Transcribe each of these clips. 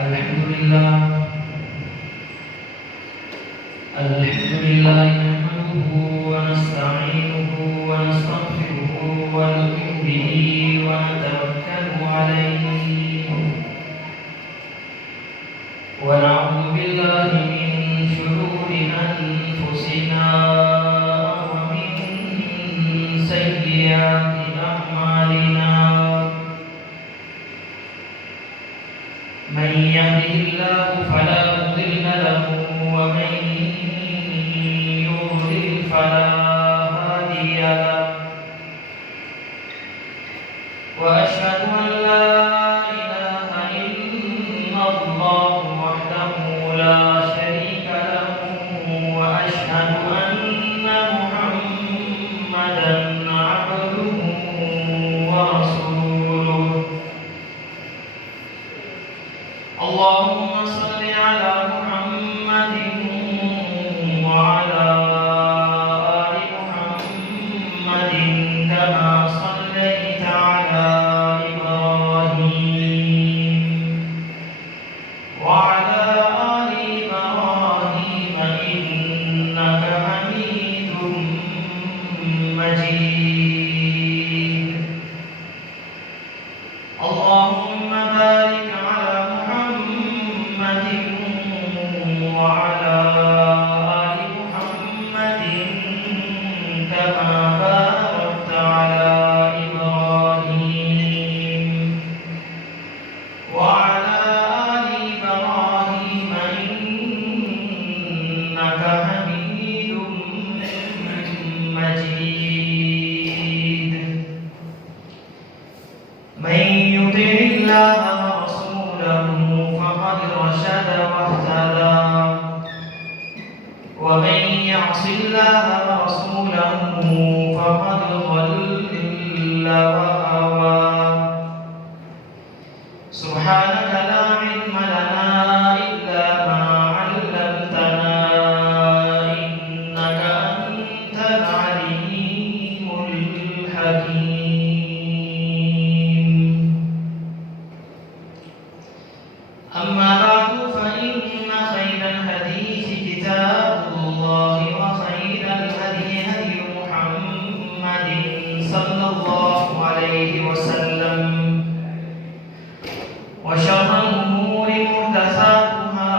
الحمد لله نحمده ونستعينه ونستغفره ونؤمن به ونتوكل عليه ونعوذ بالله من شرور أنفسنا ومن سيئات أعمالنا من يهده الله فلا مضل له ومن يضلل فلا هادي له وأشهد أن لا إله إلا الله وحده لا شريك له وأشهد أن محمدا عبده ورسوله اللهم صل على محمد وعلى آل محمد كما صليت على إبراهيم وعلى آل إبراهيم إنك حميد مجيد اللهم بارك على محمد وعلى آل محمد كما باركت على إبراهيم وعلى آل إبراهيم إنك حميد مجيد من يطع الله ورسوله فقد رشد واهتدى ومن يعص الله ورسوله فقد ضل وغوى سبحانك لا علم لنا إلا ما علمتنا إنك أنت العليم الحكيم أما بعد فإن خير الحديث كتاب الله وخير الهدي هدي محمد صلى الله عليه وسلم وشر الأمور محدثاتها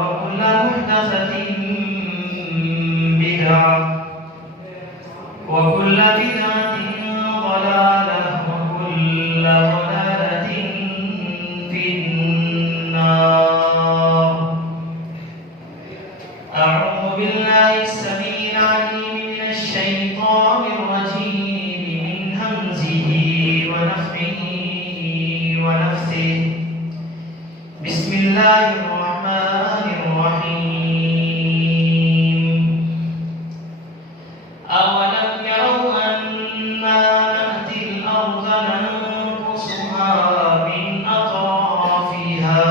وكل محدثة بدعة وكل بدعة ضلالة وكل ضلالة في النار أعوذ بالله السميع العليم من الشيطان الرجيم من همزه ونفخه ونفثه بسم الله الرحمن الرحيم أولم يروا أنا نأتي الأرض ننقصها من أطرافها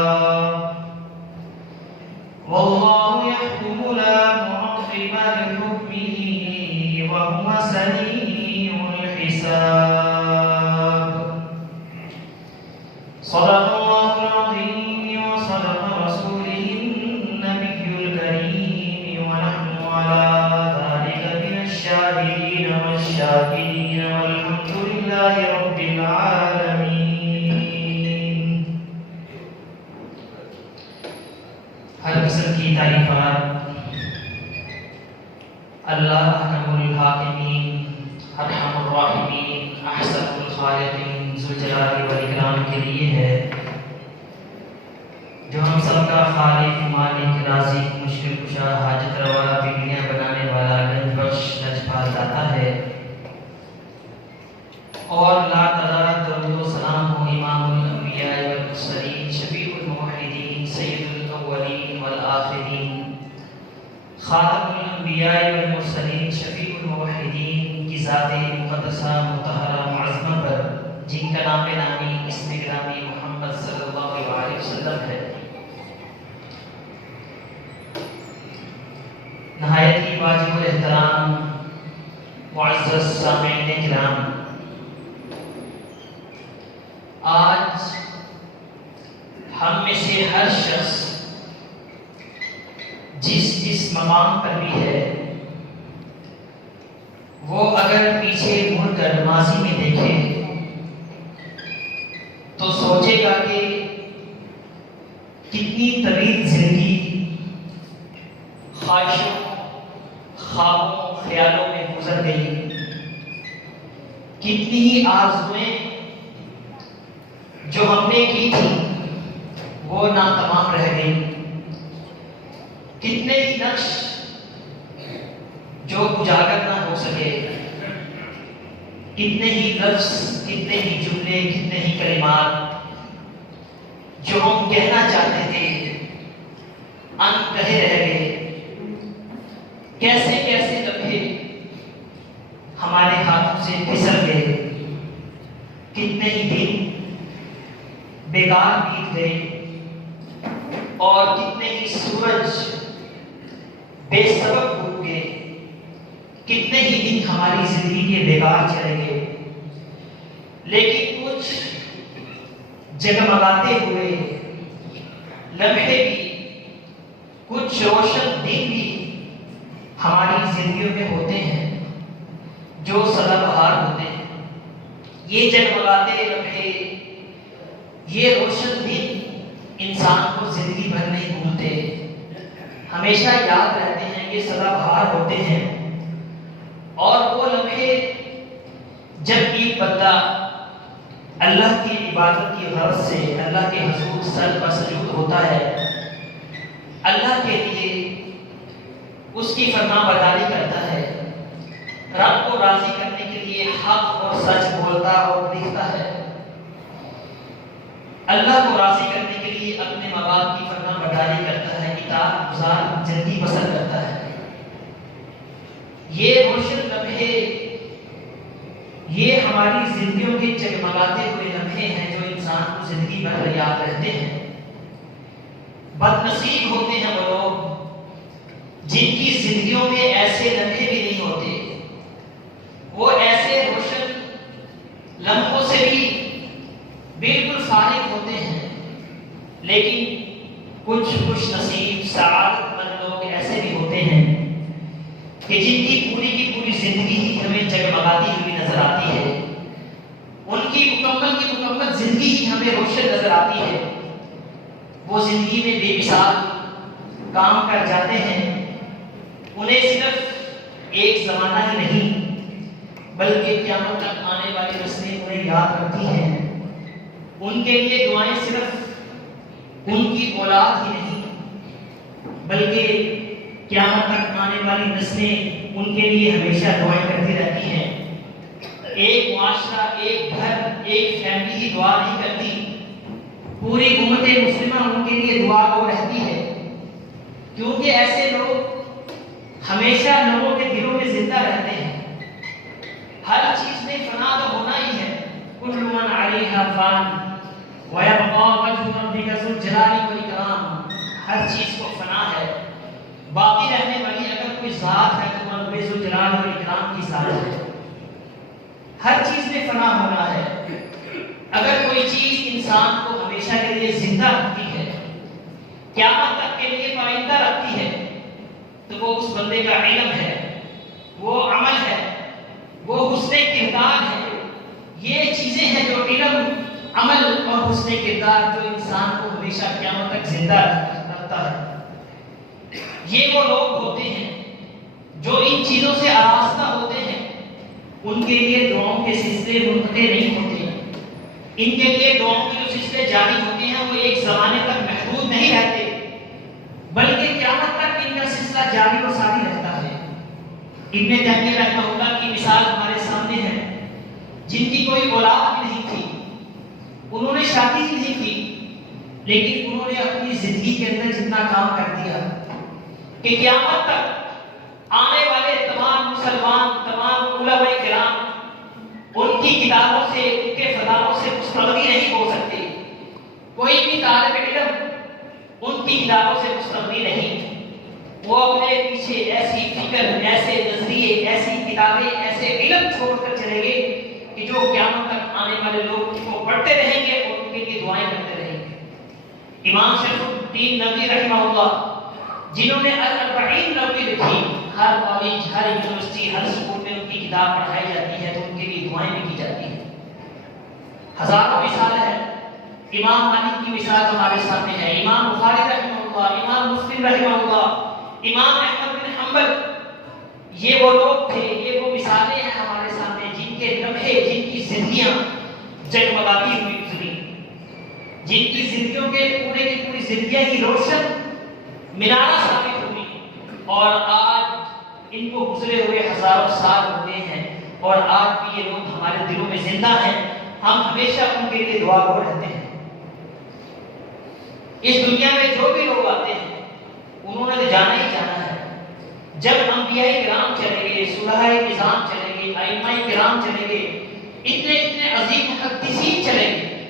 والله يحكم لا معقب لحكمه وهو سريع الحساب صدق الله العظيم وصدق رسوله النبي الكريم ونحن على ذلك من الشاهدين والشاكرين والحمد لله رب العالمين ہر قسم کی تعریفات اللہ احکم الحاکمین ارحم الراحمین احسن الخالقین ذوالجلال والاکرام کے لیے ہے جو ہم سب کا خالق مالک رازق مشکل کشا حاجت روا بیڑیاں بنانے والا گنج بخش لجپال داتا ہے اور لا تعداد درود و سلام ہو امام الانبیاء والمرسلین شفیع الموحدین سید الاولین والآخرین خاتم الانبیاء والمرسلین شفیع الموحدین کی ذات مقدسہ مطہرہ معظمہ پر جن کا نام نامی اسم گرامی محمد صلی اللہ علیہ وسلم ہے نہایت ہی واجب الاحترام معزز سامعین کرام، آج ہم میں سے ہر شخص جس مقام پر بھی ہے وہ اگر پیچھے مڑ کر ماضی میں دیکھے تو سوچے گا کہ کتنی طویل زندگی خواہشوں، خوابوں، خیالوں میں گزر گئی، کتنی ہی آرزوئیں جو ہم نے کی تھی وہ ناتمام رہ گئی، کتنے ہی نقش جو اجاگر نہ ہو سکے، کتنے ہی لفظ، کتنے ہی جملے، کتنے ہی کلمات جو ہم کہنا چاہتے تھے ان کہے رہ گئے، کیسے کیسے لمحے ہمارے ہاتھوں سے پھسل گئے، کتنے ہی دن بیکار بیت گئے، اور کتنے ہی سورج بے سبب ڈوب گئے، کتنے ہی دن ہماری زندگی کے بیکار چلے گئے۔ لیکن کچھ جگمگاتے ہوئے لمحے بھی، کچھ روشن دن بھی ہماری زندگیوں میں ہوتے ہیں جو سدا بہار ہوتے ہیں۔ یہ جگمگاتے لمحے، یہ روشن دن انسان کو زندگی بھر نہیں بھولتے، ہمیشہ یاد رہتے ہیں، یہ سدا بہار ہوتے ہیں۔ اور وہ لمحے جب ایک بندہ اللہ کی عبادت کی غرض سے اللہ کے حضور سر بسجود ہوتا ہے، اللہ کے لیے اس کی فرما برداری کرتا ہے، رب کو راضی کرنے کے لیے حق اور سچ بولتا اور لکھتا ہے، اللہ کو راضی کرنے کے لیے اپنے ماں باپ کی فرما برداری کرتا ہے، اطاعت گزار زندگی بسر کرتا ہے۔ یہ روشن لمحے، یہ ہماری زندگیوں کے جگمگاتے ہوئے لمحے ہیں جو انسان کو زندگی بھر یاد رہتے ہیں۔ بد نصیب ہوتے ہیں وہ لوگ جن کی زندگیوں میں ایسے لمحے بھی نہیں ہوتے، وہ ایسے روشن لمحوں سے بھی بالکل فارغ ہوتے ہیں۔ لیکن کچھ خوش نصیب سعادت مند لوگ ایسے بھی ہوتے ہیں کہ جن کی پوری زندگی ہی ہمیں جگمگاتی ہوئی نظر آتی ہے، ان کی مکمل زندگی ہی ہمیں روشن نظر آتی ہے۔ وہ زندگی میں بے مثال کام کر جاتے ہیں، انہیں صرف ایک زمانہ ہی نہیں بلکہ قیامت تک آنے والی نسلیں انہیں یاد رکھتی ہیں۔ ان کے لیے دعائیں صرف ان کی اولاد ہی نہیں بلکہ قیامت تک آنے والی نسلیں ان کے لیے ہمیشہ دعائیں کرتی رہتی ہیں۔ ایک معاشرہ، ایک گھر، ایک فیملی ہی دعا نہیں کرتی، پوری امت مسلمہ ان کے لیے دعا گو رہتی ہے، کیونکہ ایسے لوگ ہمیشہ لوگوں کے دلوں میں زندہ رہتے ہیں۔ ہر چیز میں فنا تو ہونا ہی ہے، کل من علیہا فان وَيَبْقَى وَجْهُ رَبِّكَ ذُو الْجَلَالِ وَالْإِكْرَامِ۔ ہر چیز کو فنا ہے، باقی رہنے والی اگر کوئی ذات ہے تو رب ذو الجلال والاکرام کی ذات ہے۔ ہر چیز میں فنا ہونا ہے۔ اگر کوئی چیز انسان کو ہمیشہ کے لیے زندہ رکھتی ہے، قیامت تک کے لیے پائندہ رکھتی ہے، تو وہ اس بندے کا علم ہے، وہ عمل ہے، وہ حسن کردار ہے۔ یہ چیزیں ہیں جو علم، عمل اور حسن کردار جو انسان کو ہمیشہ قیامت تک زندہ رکھتا ہے۔ یہ وہ لوگ ہوتے ہیں جو ان چیزوں سے آراستہ ہوتے ہیں، ان کے لیے دعاؤں کے سلسلے منقطع نہیں ہوتے، ان کے لیے دعاؤں کے جو سلسلے جاری ہوتے ہیں وہ ایک زمانے تک محدود نہیں رہتے بلکہ قیامت تک ان کا سلسلہ جاری و ساری رہتا ہے۔ ابن تیمیہ رحمہ اللہ کی مثال ہمارے سامنے ہے، جن کی کوئی اولاد بھی نہیں تھی، انہوں نے شادی ہی نہیں کی، لیکن انہوں نے اپنی زندگی کے اندر جتنا کام کر دیا کہ قیامت تک آنے والے تمام مسلمان، تمام علماء کرام ان کی کتابوں سے، ان کے فتاووں سے مستغنی نہیں ہو سکتے۔ کوئی بھی طالب علم ان کی کتابوں سے مستغنی نہیں۔ وہ اپنے پیچھے ایسی فکر، ایسے نظریے، ایسی کتابیں، ایسے علم چھوڑ کر چلیں گے کہ جو قیامت تک آنے والے لوگ ان کو پڑھتے رہیں گے اور ان کے لیے دعائیں کرتے رہیں گے۔ امام شریف الدین نووی رحمہ اللہ جنہوں نے الاربعین نووی لکھی، ہر کالج، ہر یونیورسٹی، ہر اسکول میں ان کی کتاب پڑھائی جاتی ہے تو ان کے لیے دعائیں بھی کی جاتی ہیں۔ ہزاروں مثال ہے۔ امام مالک کی مثال ہمارے سامنے ہے، امام بخاری رحمہ اللہ، امام مسلم رحمہ اللہ، امام احمد بن حنبل، یہ وہ لوگ تھے، یہ وہ مثالیں ہیں ہمارے سامنے جن کے لمحے، جن کی زندگیاں جگمگاتی ہوئی گزری، جن کی زندگیوں کے پورے کی پوری زندگیاں ہی روشن مینارہ ثابت ہوئی، اور آج ان کو گزرے ہوئے ہزاروں سال ہوتے ہیں اور آج بھی یہ لوگ ہمارے دلوں میں زندہ ہیں، ہم ہمیشہ ان کے لیے دعا گو رہتے ہیں۔ اس دنیا میں جو بھی لوگ آتے ہیں انہوں نے تو جانا ہی جانا ہے۔ جب انبیاء کرام چلے گئے، صلحاء نظام چلے گئے، ائمہ کرام چلے گئے، اتنے عظیم محدثین چلے گئے،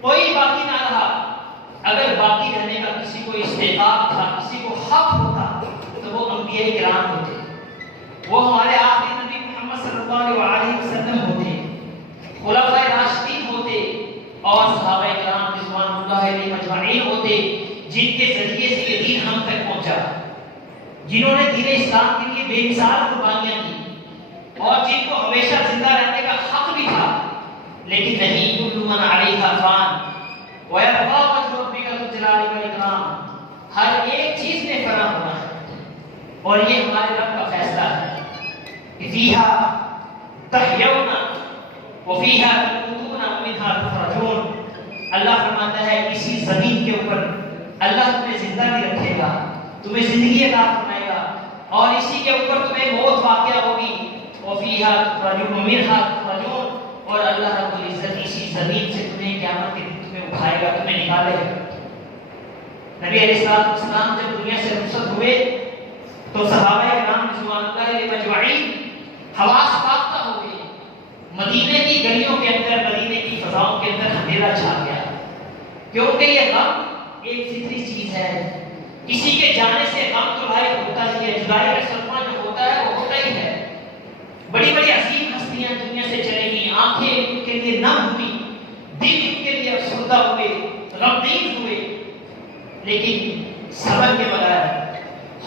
کوئی باقی نہ رہا۔ اگر باقی رہنے کا کسی کو استحقاق تھا، کسی کو حق ہوتا تو وہ انبیاء کرام ہوتے، وہ ہمارے آخری نبی محمد صلی اللہ علیہ وسلم ہوتے، خلفائے راشدین ہوتے اور صحابہ کرام رضوان اللہ علیہم اجمعین ہوتے، جن کے ذریعے سے یہ دین ہم تک پہنچا، جنہوں نے دین اسلام کے لیے بے مثال قربانیاں دی اور جن کو ہمیشہ زندہ رہنے کا حق بھی تھا، لیکن نہیں، کل من علیہا فان وَيَبْقَى وَجْهُ رَبِّكَ ذُو الْجَلَالِ وَالْإِكْرَامِ، ہر ایک چیز نے فنا ہونا ہے اور یہ ہمارے رب کا فیصلہ ہے۔ فِيهَا تَحْيَوْنَ وَفِيهَا تَمُوتُونَ وَمِنْهَا تُخْرَجُونَ، اللہ فرماتا ہے اسی زمین کے اوپر اللہ تمہیں زندہ بھی رکھے گا، تمہیں زندگی عطا فرمائے گا، اور اسی کے اوپر تمہیں موت واقع ہوگی، وَفِيهَا تُخْرَجُونَ وَمِنْهَا تُخْرَجُونَ، اور اللہ رب العزت اسی زمین سے تمہیں قیامت کے دن تمہیں اٹھائے گا، تمہیں نکالے گا۔ نبی علیہ السلام جب دنیا سے رخصت ہوئے تو صحابہ کرام رضوان اللہ علیہم اجمعین حواس باختہ ہو گئے، مدینے کی گلیوں کے اندر، مدینے کی فضاؤں کے اندر اندھیرا چھا گیا، کیونکہ یہ غم ایک فطری چیز ہے، کسی کے جانے سے غم تو بھائی ہوتا ہی ہے، جدائی کا صدمہ جو ہوتا ہے وہ ہوتا ہی ہے۔ بڑی بڑی عظیم ہستیاں دنیا سے چلے گی، آنکھیں ان کے لیے نم ہوئی، دل ان کے لیے افسردہ ہوئے، غمگین ہوئے، لیکن صبر کے بغیر،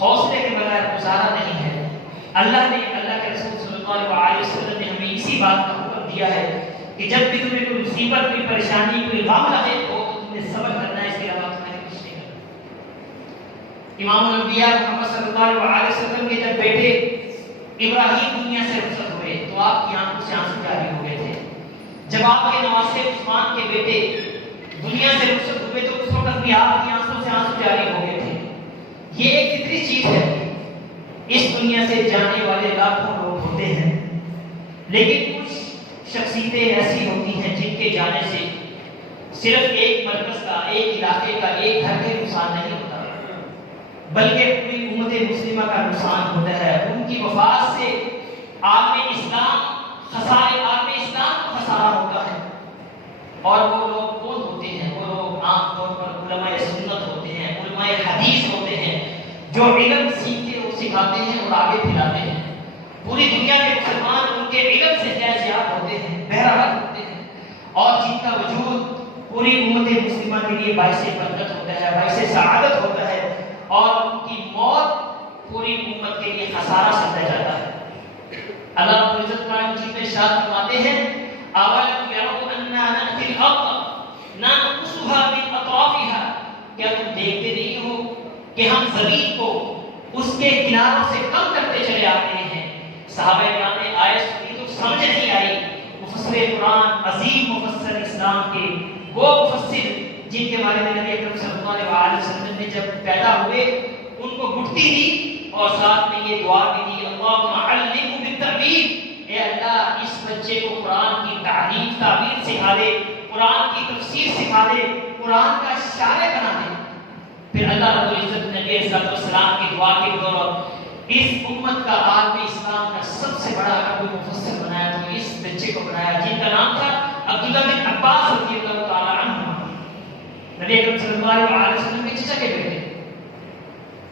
حوصلے کے بغیر گزارا نہیں ہے۔ اللہ کے رسول صلی اللہ علیہ وسلم نے ہمیں اسی بات کا حکم دیا ہے کہ جب بھی تمہیں کوئی مصیبت، کوئی پریشانی، کوئی غم لگے تو تمہیں صبر کرنا ہے، اس کے علاوہ تمہیں کچھ نہیں کرنا۔ امام الانبیاء محمد صلی اللہ علیہ وسلم کے جب بیٹے ابراہیم دنیا سے رخصت ہوئے تو آپ کی آنکھوں سے آنسو جاری ہو گئے تھے۔ جب آپ کے نواسے عثمان کے بیٹے دنیا سے رخصت ہوئے تو اس وقت بھی آپ کی آنکھوں سے آنسو جاری ہو گئے تھے۔ یہ ایک فطری چیز ہے، اس دنیا سے جانے والے لاکھوں لوگ ہوتے ہیں، لیکن کچھ شخصیتیں ایسی ہوتی ہیں جن کے جانے سے صرف ایک مرکز کا، ایک علاقے کا، ایک گھر کا نقصان نہیں ہوتا، بلکہ پوری امت مسلمہ کا نقصان ہوتا ہے۔ ان کی وفات سے عالم اسلام کو خسارہ ہوتا ہے، اور وہ لوگ کون ہوتے ہیں؟ وہ لوگ عام طور پر علماء سنت ہوتے ہیں، علماء حدیث ہوتے ہیں، جو علم سیکھتے اور سکھاتے ہیں اور آگے پھیلاتے ہیں۔ پوری دنیا کے مسلمان ان کے علم سے فیضیاب ہوتے ہیں، بہرحال ہوتے ہیں، اور جن کا وجود پوری امت مسلمہ کے لیے باعث برکت ہوتا ہے، باعث سعادت ہوتا ہے، اور ان کی موت پوری امت کے لیے خسارہ سمجھا جاتا ہے۔ اللہ رب العزت قرآن مجید میں ارشاد فرماتے ہیں اَوَلَمْ يَرَوْا أَنَّا نَأْتِي الْأَرْضَ نَنْقُصُهَا مِنْ أَطْرَافِهَا، کیا تم دیکھتے نہیں ہو کہ ہم زمین کو اس کے کناروں سے کم کرتے چلے آتے ہیں؟ صحابہ کرام نے آیت سنی تو سمجھ نہیں آئی۔ مفسر قرآن، عظیم مفسر اسلام کے وہ مفسر جن کے بارے میں نبی اکرم صلی اللہ علیہ وسلم نے جب پیدا ہوئے ان کو گھٹتی دی اور ساتھ میں یہ دعا بھی دی، اللہم علمہ بالتعبیر، اے اللہ اس بچے کو قرآن کی تعلیم تعبیر سکھا دے، قرآن کی تفسیر سکھا دے، قرآن کا شارح بنا دے۔ پھر اللہ رب العزت نے نبی صلی اللہ علیہ وسلم کی دعا کے دور اس امت کا عالم اسلام کا سب سے بڑا اگر کوئی مفسر بنایا تو اس بچے کو بنایا، جن کا نام تھا عبداللہ بن عباس رضی اللہ تعالی عنہ، نبی اکرم صلی اللہ علیہ وسلم کے چچا کے بیٹے۔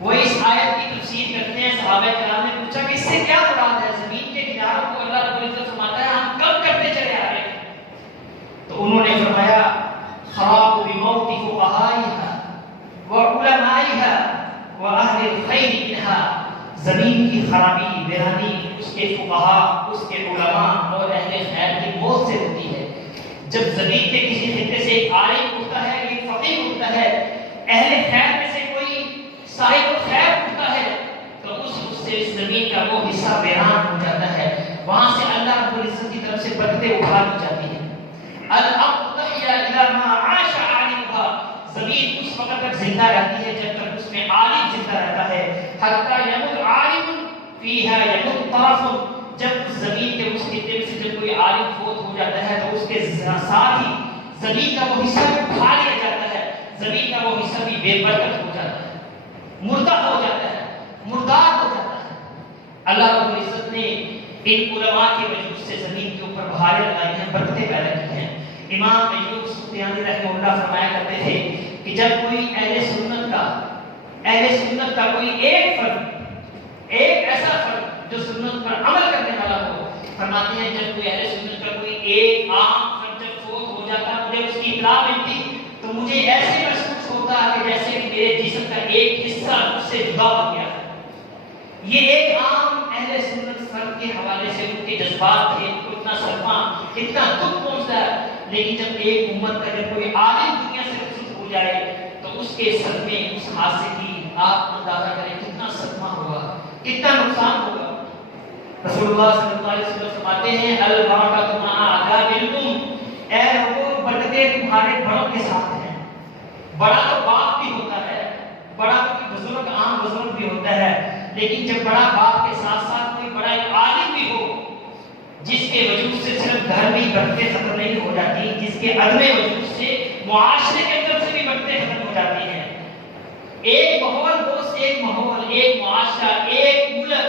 وہ اس آیت کی تفسیر کرتے ہیں، صحابہ کرام نے پوچھا کہ اس سے کیا مراد ہے؟ زمین کے کناروں کو اللہ رب العزت فرماتا ہے ہم کم کرتے چلے آ رہے ہیں، تو انہوں نے فرمایا خراب بموت فقہائها، دیکھا زمین کی خرابی ویرانی اس کے فقہا، اس کے علماء اور اہل خیر کی موت سے ہوتی ہے۔ جب زمین کے کسی خطے سے ایک عالم اٹھتا ہے، ایک فقیہ اٹھتا ہے، اہل خیر میں سے کوئی صاحب خیر اٹھتا ہے، تو اس سے اس زمین کا وہ حصہ ویران ہو جاتا ہے، وہاں سے اللہ رب العزت کی طرف سے برکتیں اٹھا لی جاتی ہیں۔ الارض تحیا اذا ما عاش عالمها، زمین اس وقت تک زندہ رہتی ہے جب تک اس میں عالم زندہ رہتا ہے۔ حتی یموت عالم فیہا یموت طرف، جب زمین کے اس خطے میں سے جب کوئی عالم فوت ہو جاتا ہے تو اس کے ساتھ ہی زمین کا وہ حصہ بھی اٹھا لیا جاتا ہے، زمین کا وہ حصہ بھی بے برکت ہو جاتا ہے، مردہ ہو جاتا ہے، مردار ہو جاتا ہے۔ اللہ رب العزت نے ان علماء کے وجود سے زمین کے اوپر بہاریں لگائی ہیں، برکتیں پیدا کی ہیں۔ امام ایوب سختیانی رحمہ اللہ فرمایا کرتے تھے کہ جب کوئی اہل سنت کا کوئی ایک فرد، ایک ایسا فرد جو سنت پر عمل کرنے والا ہو، فرماتے ہیں جب کوئی اہل سنت کا کوئی ایک عام فرد جب فوت ہو جاتا، مجھے اس کی اطلاع ملتی تو مجھے ایسے محسوس ہوتا کہ جیسے کہ میرے جسم کا ایک حصہ مجھ سے جدا ہو گیا ہے۔ یہ ایک عام اہل سنت فرد کے حوالے سے ان کے جذبات تھے، ان کو اتنا صدمہ، اتنا دکھ پہنچتا ہے، لیکن جب ایک امت کا جب کوئی عالم دنیا سے رخصت ہو جائے تو اس کے صدمے، اس حادثے کی آپ اندازہ کریں کتنا صدمہ ہوگا، کتنا نقصان ہوگا۔ رسول اللہ صلی اللہ علیہ وسلم فرماتے ہیں البرکۃ مع اکابرکم، اے لوگوں برکتیں تمہارے بڑوں کے ساتھ ہیں۔ بڑا تو باپ بھی ہوتا ہے، بڑا کوئی بزرگ، عام بزرگ بھی ہوتا ہے، لیکن جب بڑا باپ کے ساتھ ساتھ کوئی بڑا عالم بھی ہو جس کے وجود سے صرف گھر میں برکتیں ختم نہیں ہو جاتی، جس کے عدم وجود سے معاشرے کے اندر سے بھی برکتیں ختم ہو جاتی ہیں۔ ایک ماحول، ایک ماحول، ایک معاشرہ، ایک ملک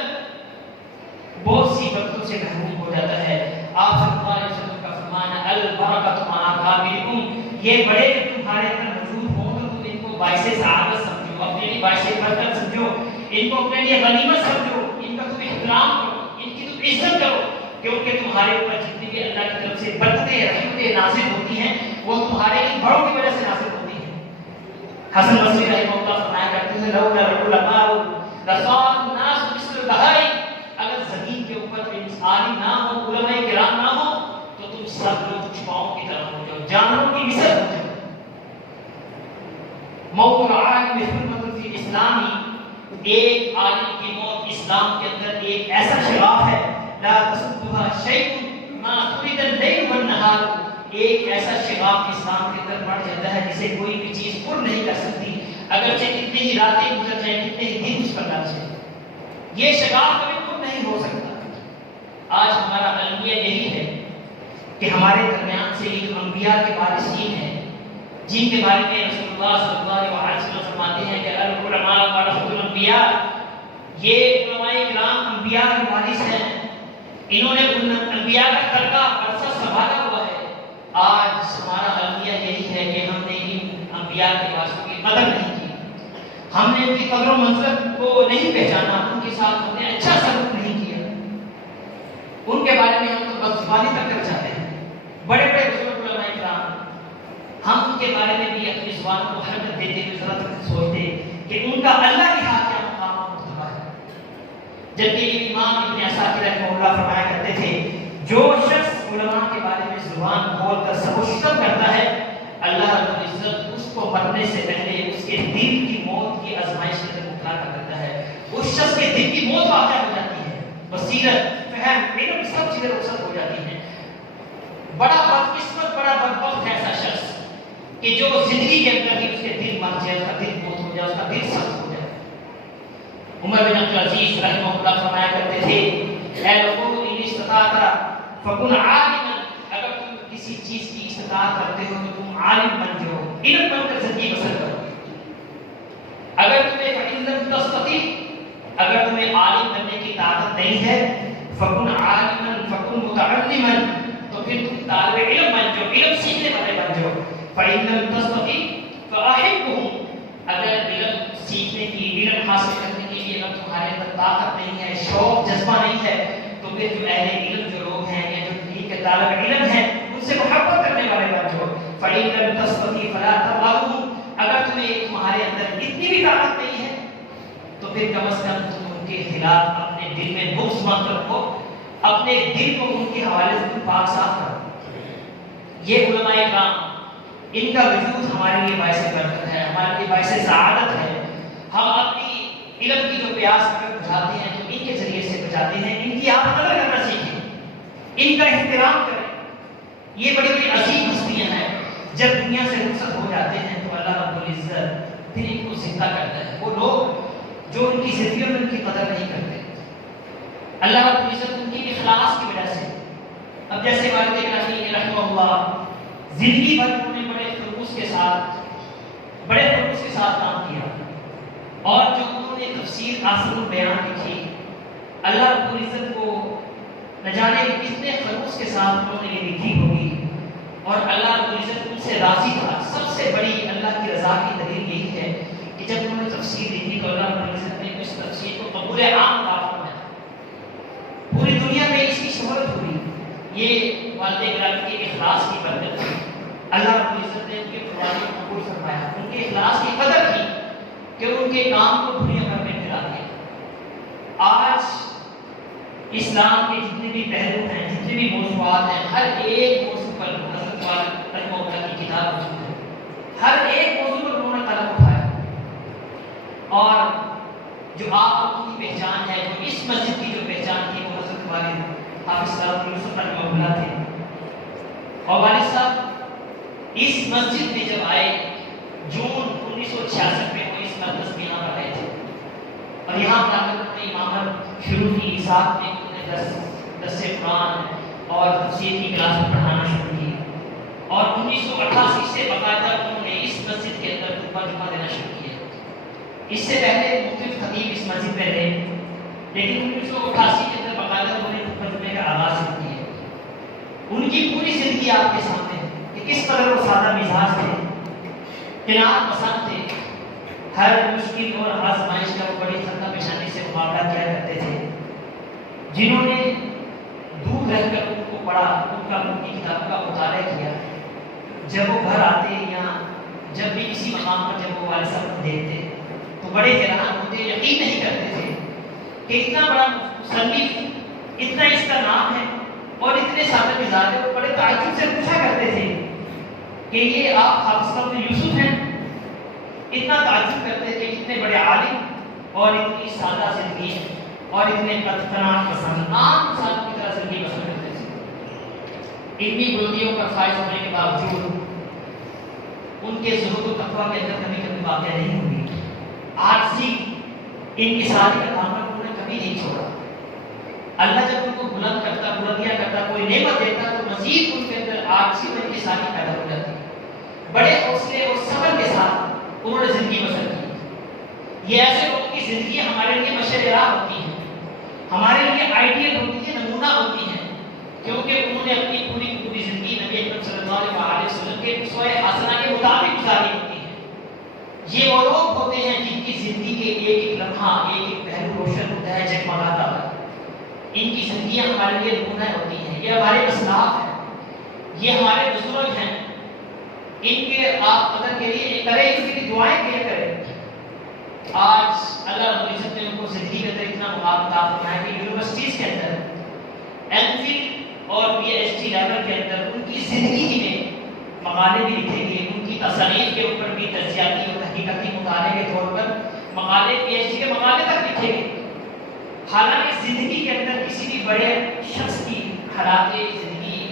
بہت سی برکتوں سے محروم ہو جاتا ہے۔ آپ صلی اللہ علیہ وسلم کا فرمان ہے البرکۃ مع اکابرکم، یہ بڑے جب تمہارے اندر موجود ہوں تو تم ان کو باعث سعادت سمجھو، اپنے لیے باعث برکت سمجھو، ان کو اپنے لیے غنیمت سمجھو، ان کا تم احترام کرو، ان کی تم عزت کرو، کیونکہ تمہارے اوپر جتنی بھی اللہ کی طرف سے برکتیں، رحمتیں نازل ہوتی ہیں وہ تمہارے ان بڑوں کی وجہ سے نازل ہوتی ہیں۔ حسن بصری رحمہ اللہ فرمایا کرتے ہیں لولا العلماء لصار الناس مثل البہائم، اگر زمین کے اوپر عالم نہ ہو، علماء کرام نہ ہو تو تم سب لوگ چوپاؤں کی طرح ہو جاؤ، جانوروں کی مثل ہو جاؤ۔ موت العالم حرمت فی الاسلام، ایک عالم کی موت اسلام کے اندر ایک ایسا شغاف ہے لا تصدها شیء ما تريد الليل والنهار، ایک ایسا شغاف اسلام کے اندر بڑھ جاتا ہے جسے کوئی بھی چیز پر نہیں کر سکتی، اگرچہ کتنی ہی راتیں گزر جائیں، کتنے ہی دن اس پر لگ جائیں، یہ شغاف کبھی پر نہیں ہو سکتا۔ آج ہمارا المیہ یہی ہے کہ ہمارے درمیان سے یہ جو انبیاء کے وارثین ہیں، جن کے بارے میں رسول اللہ صلی اللہ علیہ وسلم فرماتے ہیں کہ العلماء ورثۃ الانبیاء، یہ علماء کرام انبیاء کے وارث ہیں، انہوں نے انبیاء کا ترکہ ورثہ سنبھالا ہوا ہے۔ آج ہمارا المیہ یہی ہے کہ ہم نے ان انبیاء کے وارثوں کی قدر نہیں کی، ہم نے ان کی قدر و منزلت کو نہیں پہچانا، ان کے ساتھ ہم نے اچھا سلوک نہیں کیا، ان کے بارے میں ہم تو بدزبانی تک کر جاتے ہیں۔ بڑے بڑے بزرگ علماء کرام، ہم ان کے بارے میں بھی اپنی زبان کو حرکت دیتے ہوئے ذرا تک سوچتے کہ ان کا اللہ کے ہاتھ کیا مقام و مرتبہ ہے۔ جبکہ امام ابن عساکر رحمہ اللہ فرمایا کرتے تھے جو شخص علماء کے بارے میں زبان کھول کر تبسم کرتا ہے، اللہ رب العزت اس کو مرنے سے پہلے اس کے دل کی موت کی آزمائش کے اندر مبتلا کر دیتا ہے، اس شخص کے دل کی موت واقع ہو جاتی ہے، بصیرت، فہم، علم سب چیزیں رخصت ہو جاتی ہیں۔ بڑا بدقسمت، بڑا بدبخت ہے ایسا شخص کہ جو زندگی کے اندر ہی اس کے دل مر جائے، اس کا دل موت ہو جائے، اس کا دل سخت ہو جائے۔ عمر بن عبد العزیز رحمہ اللہ فرمایا کرتے تھے اے لوگوں ان استطاعت فکن عالما، اگر تم کسی چیز کی استطاعت کرتے ہو تو تم عالم بن جاؤ، علم بن کر زندگی بسر کرو۔ اگر تمہیں فإن لم تستطع، اگر تمہیں عالم بننے کی طاقت نہیں ہے، فکن عالما فکن متعلما، تو پھر تم طالب علم بن جاؤ، علم سیکھنے والے بن جاؤ۔ فإن لم تستطع فأحبهم، اگر علم سیکھنے کی، علم حاصل کرنے کے لیے اگر تمہارے اندر طاقت نہیں ہے، شوق، جذبہ نہیں ہے، تو پھر جو اہل علم جو لوگ ہیں یا جو دین کے طالب علم ہیں ان سے محبت کرنے والے بن جاؤ۔ فإن لم تستطع فلا تبغضهم، اگر تمہیں تمہارے اندر اتنی بھی طاقت نہیں ہے تو تو پھر کم از کم تم ان کے خلاف اپنے دل میں بغض مت رکھو، اپنے دل کو ان کے حوالے سے تم پاک صاف کرو۔ یہ علماء کرام، ان کا وجود ہمارے لیے باعث برکت ہے، ہمارے لیے باعث سعادت ہے۔ ہم اپنی علم کی جو پیاس اگر بجھاتے ہیں تو ان کے ذریعے سے بجھاتے ہیں۔ ان کی آپ قدر کرنا سیکھیں، ان کا احترام کریں۔ یہ بڑی بڑی عظیم ہستیاں ہیں، جب دنیا سے رخصت ہو جاتے ہیں تو اللہ رب العزت پھر ان کو زندہ کرتا ہے۔ وہ لوگ جو ان کی زندگیوں میں ان کی قدر نہیں کرتے، اللہ رب العزت ان کی اخلاص کی وجہ سے، اب جیسے والد ابراہیم رحمہ اللہ زندگی بھر انہوں نے بڑے خلوص کے ساتھ کام کیا، اور جو انہوں نے تفسیر آسن بیان لکھی، اللہ رب العزت کو نہ جانے کتنے خلوص کے ساتھ انہوں نے یہ لکھی ہوگی، اور اللہ رب العزت ان سے راضی تھا۔ سب سے بڑی اللہ کی رضا کی دلیل یہی ہے کہ جب انہوں نے تفسیر لکھی تو اللہ رب العزت نے اس تفسیر کو قبول عام عطا فرمایا، پوری دنیا میں اس کی شہرت ہوئی۔ یہ والد ابراہیم کے اخلاص کی برکت تھی، اللہ رب العزت نے ان کے قربانی کو قبول فرمایا، ان کے اخلاص کی قدر کی کہ ان کے کام کو دنیا بھر میں پھیلا دیا۔ آج اسلام کے جتنے بھی پہلو ہیں، جتنے بھی موضوعات ہیں، ہر ایک موضوع پر حضرت والد رحمہ اللہ کی کتاب موجود ہے، ہر ایک موضوع پر انہوں نے قلم اٹھایا۔ اور جو آپ لوگوں کی پہچان ہے، جو اس مسجد کی جو پہچان تھی، وہ حضرت والد حافظ صاحب یوسف رحمہ اللہ تھے۔ اور والد صاحب اس مسجد میں جب آئے جون 1966 میں، وہ اس مرکز میں یہاں پر آئے تھے، اور یہاں پر آ کر انہوں نے امامت شروع کی، ساتھ میں انہوں نے درس قرآن اور تفسیر کی کلاس میں پڑھانا شروع کی، اور 1988 سے باقاعدہ انہوں نے اس مسجد کے اندر خطبہ جمعہ دینا شروع کیا۔ اس سے پہلے مختلف خطیب اس مسجد میں رہے، لیکن 1988 کے اندر باقاعدہ انہوں نے خطبہ جمعے کا آغاز شروع کیا۔ ان کی پوری زندگی آپ کے سامنے ہے کہ کس طرح وہ سادہ مزاج تھے، قناعت پسند تھے، ہر مشکل اور آزمائش کا وہ بڑی خطہ پیشانی سے مقابلہ کیا کرتے تھے۔ جنہوں نے دور رہ کر ان کو پڑھا، ان کی کتابوں کا مطالعہ کیا، جب وہ گھر آتے یا جب بھی کسی مقام پر جب وہ والد صاحب کو دیکھتے تو بڑے حیران ہوتے، یقین نہیں کرتے تھے کہ اتنا بڑا مصنف، اتنا اس کا نام ہے اور اتنے سادہ مزاج ہے۔ وہ بڑے تعجب سے پوچھا کرتے تھے کہ یہ آپ حافظ صاحب یوسف ہیں؟ اتنا تعجب کرتے تھے، اتنے بڑے عالم اور اتنی سادہ زندگی اور اتنے قناعت پسند، عام انسان کی طرح زندگی بسر کرتے تھے۔ اتنی بلندیوں پر فائز ہونے کے باوجود ان کے زہد و تقویٰ کے اندر کبھی کبھی واقع نہیں ہوئی۔ عاجزی، انکساری کا دامن انہوں نے کبھی نہیں چھوڑا۔ اللہ جب ان کو بلند کرتا، بلندیاں کرتا، کوئی نعمت دیتا تو مزید ان کے اندر عاجزی اور انکساری پیدا ہو جاتی۔ بڑے حوصلے اور صبر کے ساتھ انہوں نے زندگی بسر کی۔ یہ ایسے لوگوں کی زندگی ہمارے لیے مشعل راہ ہوتی ہے، ہمارے لیے آئیڈیل ہوتی ہے، نمونہ ہوتی ہے، کیونکہ انہوں نے اپنی پوری زندگی نبی اکرم صلی اللہ علیہ وسلم کے اسوہ حسنہ کے مطابق گزاری ہوتی ہے۔ یہ وہ لوگ ہوتے ہیں جن کی زندگی کے ایک ایک لمحہ، ایک ایک پہلو روشن ہوتا ہے، جگمگاتا ہے۔ ان کی زندگیاں ہمارے لیے نمونہ ہوتی ہیں، یہ ہمارے اسلاف ہیں، یہ ہمارے بزرگ ہیں۔ ان کے آپ قدر کے لیے کریں، ان کی دعائیں کیا کریں۔ آج اللہ رب العزت نے ان کو زندگی کے اندر اتنا مقام عطا فرمایا کہ یونیورسٹیز کے اندر ایم فل اور پی ایچ ڈی لیول کے اندر ان کی زندگی میں مقالے بھی لکھے گئے، ان کی تصانیف کے اوپر بھی تجزیاتی اور تحقیقاتی مطالعے کے طور پر مقالے، پی ایچ ڈی کے مقالے تک لکھے گئے۔ حالانکہ زندگی کے اندر کسی بھی بڑے شخص کی حالات زندگی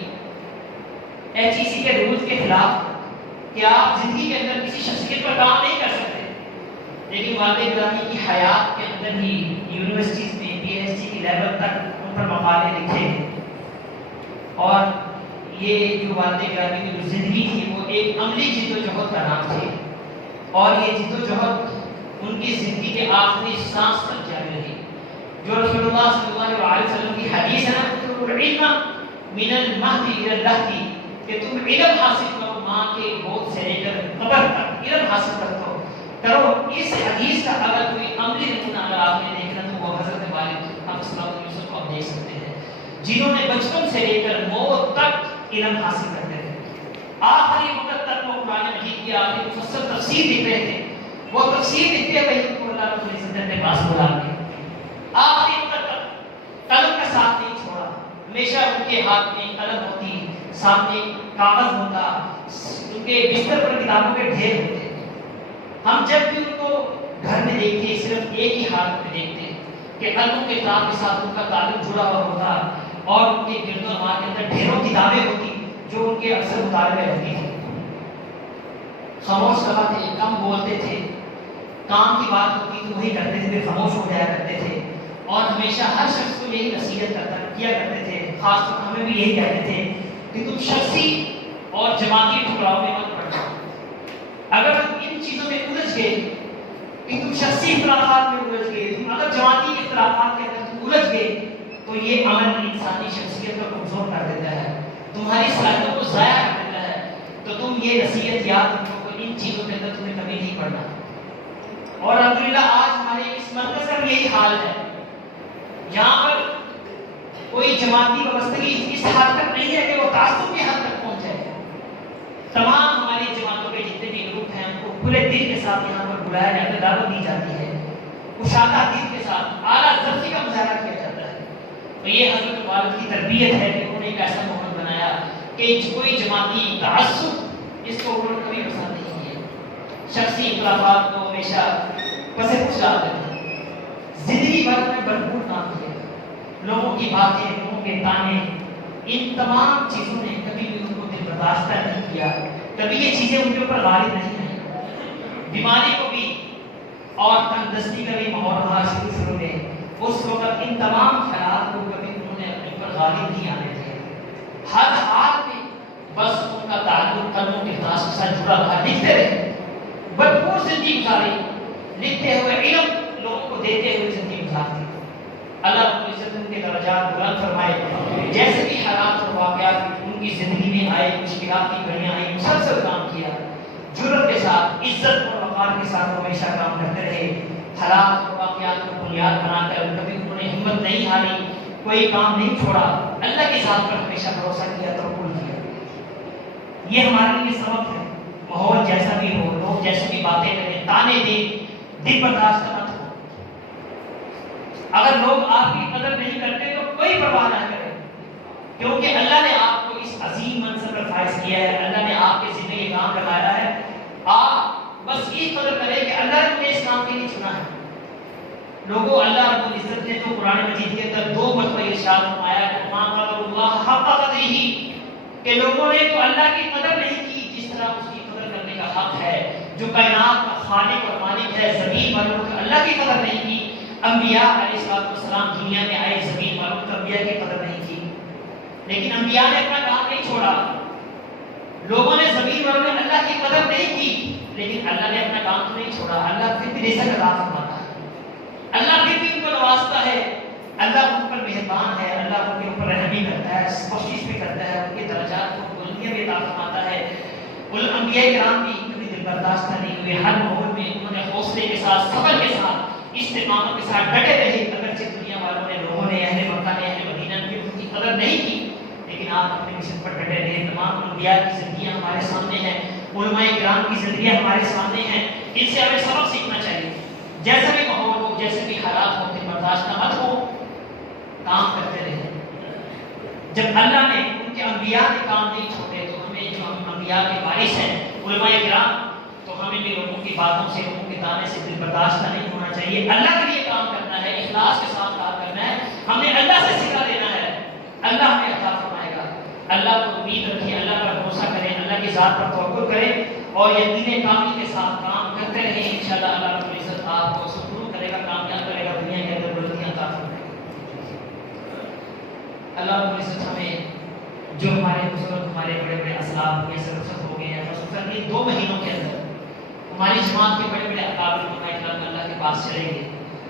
HEC کے رولز کے خلاف کہ آپ زندگی کے اندر کسی شخصیت پر کام نہیں کر سکتے، لیکن والد ابراہیم کی حیات کے اندر ہی یونیورسٹیز میں پی ایچ ڈی کی لیول تک ان پر مقالے لکھے، اور یہ جو والد ابراہیم کی جو زندگی تھی وہ ایک عملی جد و جہد کا نام تھی، اور یہ جد و جہد ان کی زندگی کے آخری سانس تک جاری رہی۔ جو رسول اللہ صلی اللہ علیہ وسلم کی حدیث ہے نا، تم علم من المہد الی اللحد، کہ تم علم حاصل کرو ماں کے گود سے لے کر قبر تک، علم حاصل کرو۔ اس حدیث کا اگر کوئی عملی نمونہ اگر آپ نے دیکھنا تو وہ حضرت والد حافظ صاحب یوسف کو آپ دیکھ سکتے ہیں، جنہوں نے بچپن سے لے کر موت تک علم حاصل کرتے تھے، آخری وقت تک وہ قرآن مجید کی آخری مفصل تفسیر لکھ رہے تھے۔ وہ تفسیر لکھتے ہوئے اللہ رب العزت نے اپنے پاس بلا کے آخری وقت تک قلم کا ساتھ نہیں چھوڑا. ہمیشہ ان کے ہاتھ میں قلم ہوتی, سامنے کاغذ ہوتا, ان کے بستر پر کتابوں کے ڈھیر ہوتے. ہم جب بھی ان کو گھر میں دیکھتے صرف ایک ہی حالت میں دیکھتے کہ قلم کے کتاب کے ساتھ ان کا تعلق جڑا ہوا ہوتا اور ان کے گرد و نواح کے اندر ڈھیروں کتابیں ہوتی جو ان کے اکثر مطالعے ہوتی تھیں. خاموش رہا تھے, کم بولتے تھے, کام کی بات ہوتی تو وہی کرتے تھے, خاموش ہو جایا کرتے تھے اور ہمیشہ ہر شخص کو یہی نصیحت کیا کرتے تھے. خاص طور پر ہمیں بھی یہی کہتے تھے کہ تم شخصی اور جماعتی ٹکراؤ میں مت پڑ جاؤ. اگر تم ان چیزوں میں الجھ گئے کہ تم شخصی اختلافات میں الجھ گئے, تم اگر جماعتی اختلافات کے اندر تم الجھ گئے تو یہ عمل انسانی شخصیت کو کمزور کر دیتا ہے, تمہاری صلاحیتوں کو ضائع کر دیتا ہے. تو تم یہ نصیحت یاد رکھو کہ ان چیزوں کے اندر تمہیں کبھی نہیں پڑنا. اور الحمدللہ آج ہمارے اس مرکز کا بھی یہی حال ہے. یہاں پر کوئی جماعتی وابستگی اس حد تک نہیں ہے کہ وہ تعصب کی حد تک پہنچ جائے. تمام ہماری جماعتوں کے جتنے بھی گروپ ہیں ان کو کھلے دل کے ساتھ یہاں پر بلایا جاتا ہے, دعوت دی جاتی ہے, کشادہ دل کے ساتھ اعلیٰ ضبطی کا مظاہرہ کیا جاتا ہے. تو یہ حضرت والد کی تربیت ہے کہ انہوں نے ایک ایسا ماحول بنایا کہ کوئی جماعتی تعصب اس کو انہوں نے کبھی پسند نہیں کیا. شخصی اختلافات کو ہمیشہ پسے پوچھ ڈالتے تھے. زندگی بھر میں بھرپور کام کیا, لوگوں کی باتیں, لوگوں کے تانے, ان تمام چیزوں نے کبھی بھی ان کو دل برداشتہ نہیں کیا. کبھی یہ چیزیں ان کے اوپر غالب نہیں آئی. بیماری کو بھی اور تندرستی کا بھی ماحول رہا شروع میں, اس وقت ان تمام خیالات کو کبھی انہوں نے اپنے اوپر غالب نہیں آنے دیا. ہر حال میں بس ان کا تعلق قلموں کے خاص کے ساتھ جڑا رہا. لکھتے رہے, بھرپور زندگی گزاری, لکھتے ہوئے علم لوگوں کو دیتے ہوئے زندگی گزارتے. اللہ رب العزت ان کے درجات بلند فرمائے. جیسے بھی حالات اور واقعات ان کی زندگی میں آئے, مشکلات کی گھڑیاں آئی, مسلسل کام کیا, جرأت کے ساتھ, عزت اور وقار کے ساتھ ہمیشہ کام کرتے رہے. حالات اور واقعات کو بنیاد بنا کر کبھی انہوں نے ہمت نہیں ہاری, کوئی کام نہیں چھوڑا, اللہ کے ساتھ پر ہمیشہ بھروسہ کیا, توکل کیا. یہ ہمارے لیے سبق ہے. ماحول جیسا بھی ہو, لوگ جیسی بھی باتیں کریں, تانے دیں, دل برداشت مت ہو. اگر لوگ آپ کی قدر نہیں کرتے تو کوئی پرواہ نہ کرے, کیونکہ اللہ نے آپ کو اس عظیم منصب پر فائز کیا ہے. اللہ نے آپ کے ذمہ یہ کام لگایا ہے. آپ بس یہ قدر کریں کہ اللہ نے مجھے اس کام کے لیے چنا ہے. لوگوں, اللہ رب العزت نے تو قرآن مجید کے اندر 2 مرتبہ ارشاد فرمایا کہ ما قدر اللہ حق قدرہ, کہ لوگوں نے تو اللہ کی قدر نہیں کی جس طرح اس کی قدر کرنے کا حق ہے. جو کائنات کا خالق اور مالک ہے, زمین والوں نے اللہ کی قدر نہیں کی. انبیاء علیہ السلام دنیا میں آئے, زمین والوں نے انبیاء کی قدر نہیں کی, لیکن انبیاء نے اپنا کام نہیں چھوڑا. لوگوں نے زمین والوں نے اللہ کی قدر نہیں کی, لیکن اللہ نے اپنا کام تو نہیں چھوڑا. اللہ پھر بھی رزق عطا فرماتا ہے, اللہ پھر بھی ان کو نوازتا ہے, اللہ ان پر مہربان ہے, اللہ ان کے اوپر رحمی کرتا ہے, کوشش بھی کرتا ہے, ان کے درجات کو بلندیاں بھی عطا فرماتا ہے. انبیاء کرام بھی کبھی دل برداشتہ نہیں ہوئے. ہر ماحول میں انہوں نے حوصلے کے ساتھ, صبر کے ساتھ, استقامت کے ساتھ ڈٹے رہے. اگرچہ دنیا والوں نے, لوگوں نے, اہل مکہ نے, اہل مدینہ نے ان کی قدر نہیں کی, لیکن آپ اپنے مشن پر ڈٹے رہے. تمام انبیاء کی زندگیاں ہمارے سامنے ہیں, علماء کرام کی زندگیاں ہمارے سامنے ہیں. ان سے ہمیں سبق سیکھنا چاہیے. جیسا بھی ماحول ہو, جیسے بھی حالات ہو, دل برداشتہ مت ہو, کام کرتے رہے. جب اللہ نے, ان کے انبیاء نے کام نہیں چھوڑے, تو ہمیں, جو ہم انبیاء کے وارث ہیں, علماء کرام, تو ہمیں بھی لوگوں کی باتوں سے, لوگوں کے تانے سے دل برداشتہ نہیں ہونا چاہیے. اللہ کے لیے کام کرنا ہے, اخلاص کے ساتھ کام کرنا ہے. ہم نے اللہ سے صلہ لینا ہے, اللہ ہمیں عطا فرمائے گا. اللہ کو امید رکھیں, اللہ پر بھروسہ کریں, اللہ کی ذات پر توکل کریں اور یقین کامل کے ساتھ کام کرتے رہیں. انشاءاللہ اللہ رب العزت آپ کو سرور کرے گا, کامیاب کرے گا, دنیا کے اندر بلندیاں عطا فرمائے گا. اللہ رب العزت ہمیں, جو ہمارے بزرگ, ہمارے بڑے بڑے اسلاف یہ سب رخصت ہو گئے ہیں, خصوصاً یہ 2 مہینوں کے اندر ہماری جماعت کے بڑے بڑے اکابر علماء کرام اللہ کے پاس چلیں گے.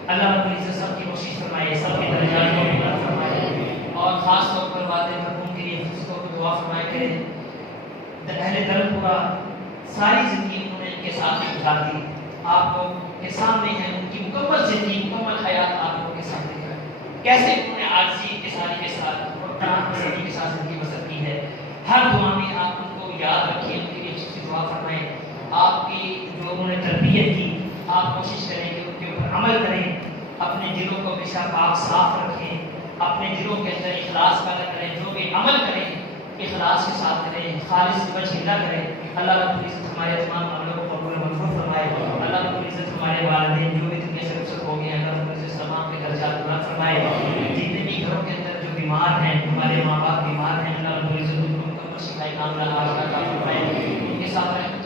اللہ رب العزت سب کی کوشش فرمائے, سب کے درجات کو بلند فرمائے, اور خاص طور پر والد مرحوم کے لیے خصوص طور پر دعا فرمائے کہ اہل درد پورا ساری زندگی انہوں نے ان کے ساتھ گزار دی. آپ لوگ کے سامنے ہیں, ان کی مکمل زندگی, مکمل حیات آپ لوگوں کے سامنے ہے. کیسے انہوں نے عاجزی کے ساتھ اور قرآن پسندی کے ساتھ زندگی بسر کی ہے. ہر دعا میں آپ ان کو یاد رکھیں, ان کے لیے خصوصی دعا فرمائیں. آپ کی جو انہوں نے تربیت کی, آپ کوشش کریں کہ ان کے اوپر عمل کریں، اپنے دلوں کو ہمیشہ پاک صاف رکھیں، اپنے دلوں کے اندر اخلاص پیدا کریں، جو بھی عمل کریں اخلاص کے ساتھ کریں، خالص وجہ اللہ کریں۔ اللہ رب العزت ہمارے تمام عملوں کو قبول و منظور فرمائے۔ اللہ رب العزت ہمارے والدین جو بھی دنیا سے رخصت ہو گئے ہیں، اللہ رب العزت تمام کے درجات بلند فرمائے۔ جتنے بھی گھروں کے اندر جو بیمار ہیں، ہمارے ماں باپ بیمار ہیں، اللہ رب العزت ان کو شفا کاملہ عاجلہ عطا فرمائے، ان کے ساتھ